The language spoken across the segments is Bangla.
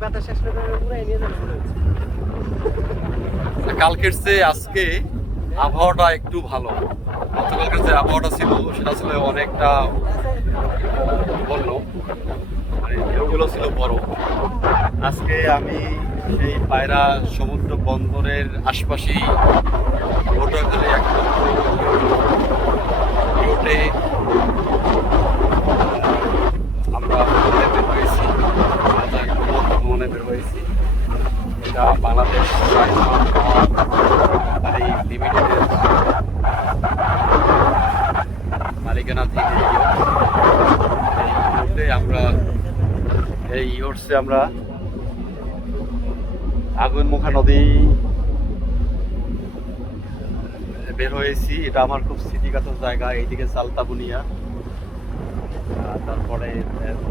করে কালকের চেয়ে আজকে আবহাওয়াটা একটু ভালো। গতকালকের যে আবহাওয়াটা ছিল, সেটা ছিল অনেকটা বন্য। মানে ছিল বড়। আজকে আমি সেই পায়রা সমুদ্র বন্দরের আশপাশেই ইয়োটে আমরা ভ্রমণে বের হয়েছি আমরা একমাত্র ভ্রমণে বের হয়েছি এটা বাংলাদেশ এই লিমিটেডের মালিকানাধীন আমরা, এই ইয়োটসে আমরা আগুনমুখা নদী বের হয়েছি। এটা আমার খুব স্মৃতিগত জায়গা, এইদিকে সালতাবুনিয়া তারপরে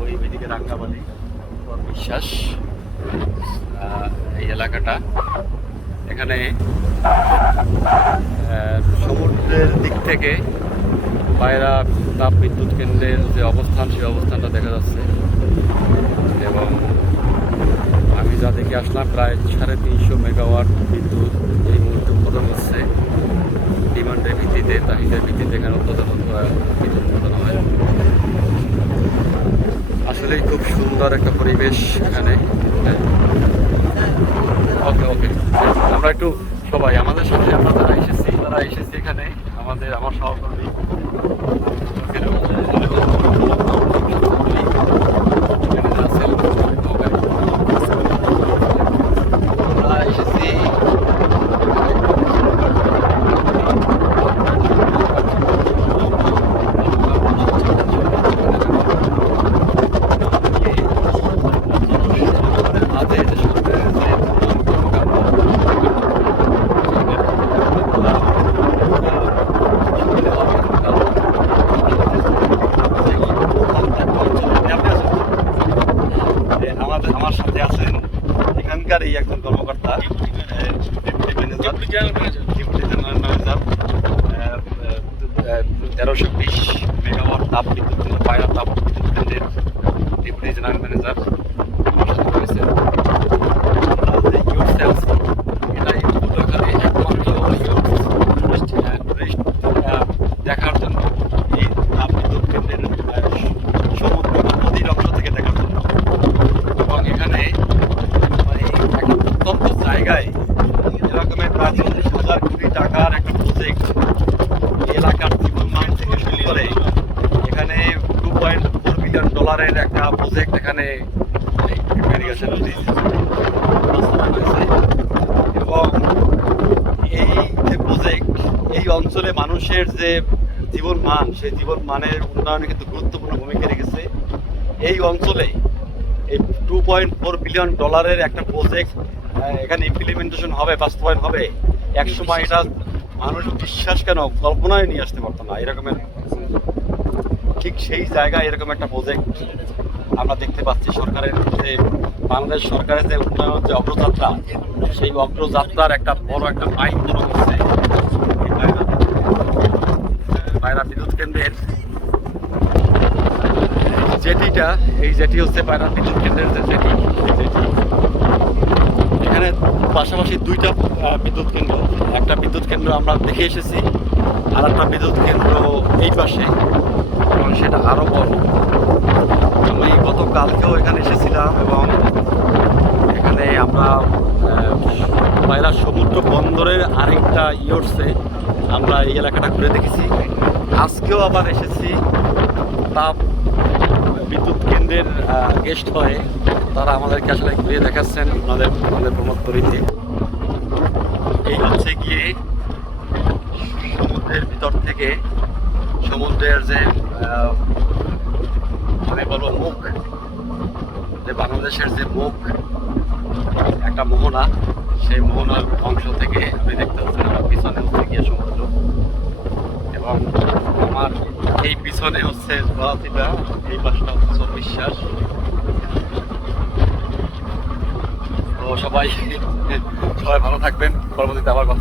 ওই ওইদিকে রাঙ্গাবালি বিশ্বাস এই এলাকাটা। এখানে সমুদ্রের দিক থেকে পায়রা তাপ বিদ্যুৎ কেন্দ্রের যে অবস্থান, সেই অবস্থানটা দেখা যাচ্ছে। এবং আমি যা দেখে আসলাম, প্রায় সাড়ে তিনশো মেগাওয়াট বিদ্যুৎ এই মুহূর্তে উৎপাদন হচ্ছে। ডিমান্ডের ভিত্তিতে চাহিদার ভিত্তিতে এখানে উৎপাদন বিদ্যুৎ উৎপাদন হয়। আসলেই খুব সুন্দর একটা পরিবেশ এখানে। একটু সবাই আমাদের সাথে আমরা যারা এসেছি তারা এসেছি এখানে। আমাদের আমার সহকর্মী এখানে আছেন। আমরা এসেছি আমাদের যে সরকারের যে আমাদের আমার সাথে আছেন এখানকার একজন কর্মকর্তা ডেপুটি ম্যানেজার জেনারেল ম্যানেজার। তেরোশো বিশ মেগাওয়াট তাপ বিদ্যুৎ পায়রা তাপ বিদ্যুৎ কেন্দ্রের ডেপুটি জেনারেল ম্যানেজার আমার সাথে রয়েছে আমরা যে ইউথসে আছি এটাই উত্তরখালী একমাত্র ইউথ টুরিস্ট দেখার জন্য এই তাপ বিদ্যুৎ কেন্দ্রের আহ, সমুদ্র বা নদীর অংশ থেকে দেখার জন্য এবং এখানে মানে একটা অত্যন্ত জায়গায় এরকমের প্রায় চল্লিশ হাজার কোটি টাকার একটা প্রজেক্ট এলাকার জীবন মান থেকে শুরু করে। এখানে টু পয়েন্ট ফোর বিলিয়ন ডলারের একটা প্রজেক্ট এখানে ইরিগেশন এবং এই যে প্রজেক্ট এই অঞ্চলে মানুষের যে জীবন মান, সেই জীবন মানের উন্নয়নে কিন্তু গুরুত্বপূর্ণ ভূমিকা রেখেছে। এই অঞ্চলে এই টু পয়েন্ট ফোর বিলিয়ন ডলারের একটা প্রজেক্ট এখানে ইমপ্লিমেন্টেশন হবে, বাস্তবায়ন হবে। এক সময় এটা মানুষ বিশ্বাস কেন? কল্পনায় নিয়ে আসতে পারতো না। এরকমের ঠিক সেই জায়গায় এরকম একটা প্রজেক্ট আমরা দেখতে পাচ্ছি সরকারের যে বাংলাদেশ সরকারের যে উন্নয়ন যে অগ্রযাত্রা, সেই অগ্রযাত্রার একটা বড় একটা মাইল বড় হচ্ছে পায়রা- বিদ্যুৎ কেন্দ্রের জেটিটা, এই জেটি হচ্ছে পায়রা বিদ্যুৎ কেন্দ্রের যে জেটি জেটি। পাশাপাশি দুইটা বিদ্যুৎ কেন্দ্র। একটা বিদ্যুৎ কেন্দ্র আমরা দেখে এসেছি, আর একটা বিদ্যুৎ কেন্দ্র এই পাশে, এবং সেটা আরও বড়। আমি গতকালকেও এখানে এসেছিলাম, এবং এখানে আমরা পায়রা সমুদ্র বন্দরের আরেকটা ইয়র্সে আমরা এই এলাকাটা ঘুরে দেখেছি। আজকেও আবার এসেছি, তাপ বিদ্যুৎ কেন্দ্রের গেস্ট হয়ে তারা আমাদেরকে আসলে ঘুরিয়ে দেখাচ্ছেন ওনাদের আমাদের প্রমোদপুরীতে এই হচ্ছে গিয়ে সমুদ্রের ভিতর থেকে, সমুদ্রের যে আমি বলব মুখ, যে বাংলাদেশের যে মুখ, একটা মোহনা, সেই মোহনার অংশ থেকে আপনি দেখতে পাচ্ছেন আমার পিছনে হচ্ছে গিয়ে সমুদ্র। আমার এই পিছনে হচ্ছে গলাচিপা এই পাশটা হচ্ছে বিশ্বাস তো সবাই সবাই ভালো থাকবেন। পরবর্তীতে আবার কথা